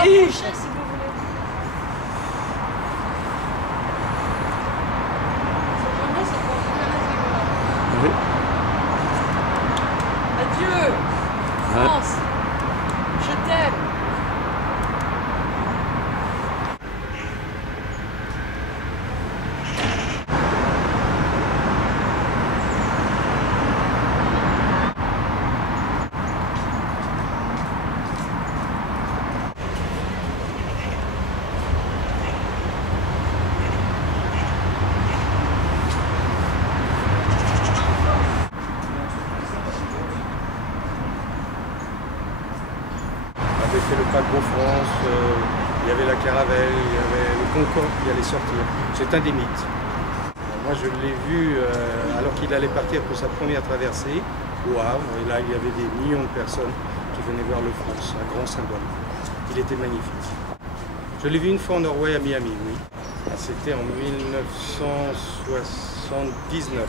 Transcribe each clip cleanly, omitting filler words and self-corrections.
rapprocher si vous voulez. Cette journée, c'est pour vous. Oui. Adieu, France. Je t'aime. On avait fait le paquebot France, il y avait la Caravelle, il y avait le Concorde qui allait sortir. C'est un des mythes. Moi je l'ai vu alors qu'il allait partir pour sa première traversée au Havre, et là il y avait des millions de personnes qui venaient voir le France, un grand symbole. Il était magnifique. Je l'ai vu une fois en Norvège à Miami, oui. C'était en 1979.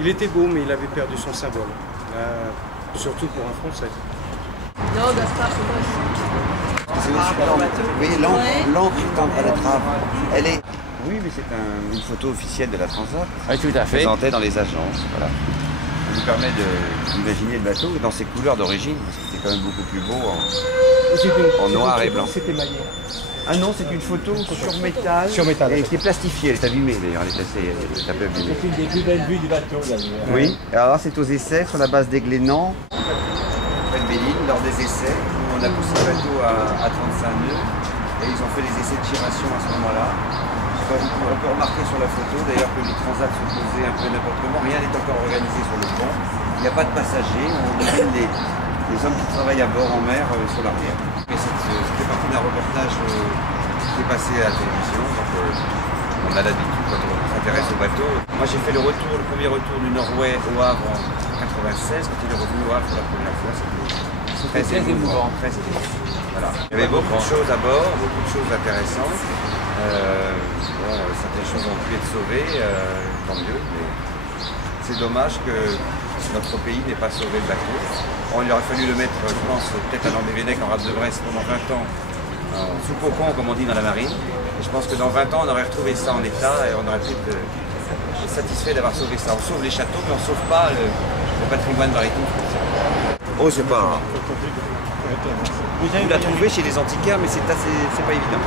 Il était beau, mais il avait perdu son symbole, surtout pour un Français. Non, Gaspard, c'est moche. C'est aussi pas vous voyez, l'encre est à la trave. Elle est. Oui, mais c'est une photo officielle de la Transat. Oui, tout à fait. Présentée dans les agences. Voilà. Ça nous permet d'imaginer le bateau dans ses couleurs d'origine, parce que c'était quand même beaucoup plus beau en noir et blanc. C'était maillé. Ah non, c'est une photo sur métal. Sur métal. Et qui est plastifiée, elle est abîmée d'ailleurs, elle est un peu abîmée. C'est une des plus belles vues du bateau d'ailleurs. Oui, alors là c'est aux essais sur la base des Glénans. Béline, lors des essais, où on a poussé le bateau à 35 nœuds et ils ont fait les essais de giration à ce moment-là. On peut remarquer sur la photo d'ailleurs que les transats sont posés un peu n'importe comment, rien n'est encore organisé sur le pont, il n'y a pas de passagers, on devine les hommes qui travaillent à bord en mer sur l'arrière. Mais c'était partie d'un reportage qui est passé à la télévision, donc on a l'habitude quand on s'intéresse au bateau. Moi j'ai fait le premier retour du Norway au Havre en 96, quand il est revenu au Havre pour la première fois, c'était très émouvant. Voilà. Il y avait beaucoup de choses à bord, beaucoup de choses intéressantes. Certaines choses ont pu être sauvées, tant mieux, mais c'est dommage que notre pays n'ait pas sauvé le bateau. Il aurait fallu le mettre, je pense, peut-être à Landévennec en rade de Brest pendant 20 ans, sous cocon comme on dit dans la marine. Et je pense que dans 20 ans on aurait retrouvé ça en état et on aurait pu être satisfait d'avoir sauvé ça. On sauve les châteaux mais on ne sauve pas le patrimoine maritime français. Oh c'est pas... Vous la trouvez chez les antiquaires mais c'est pas évident.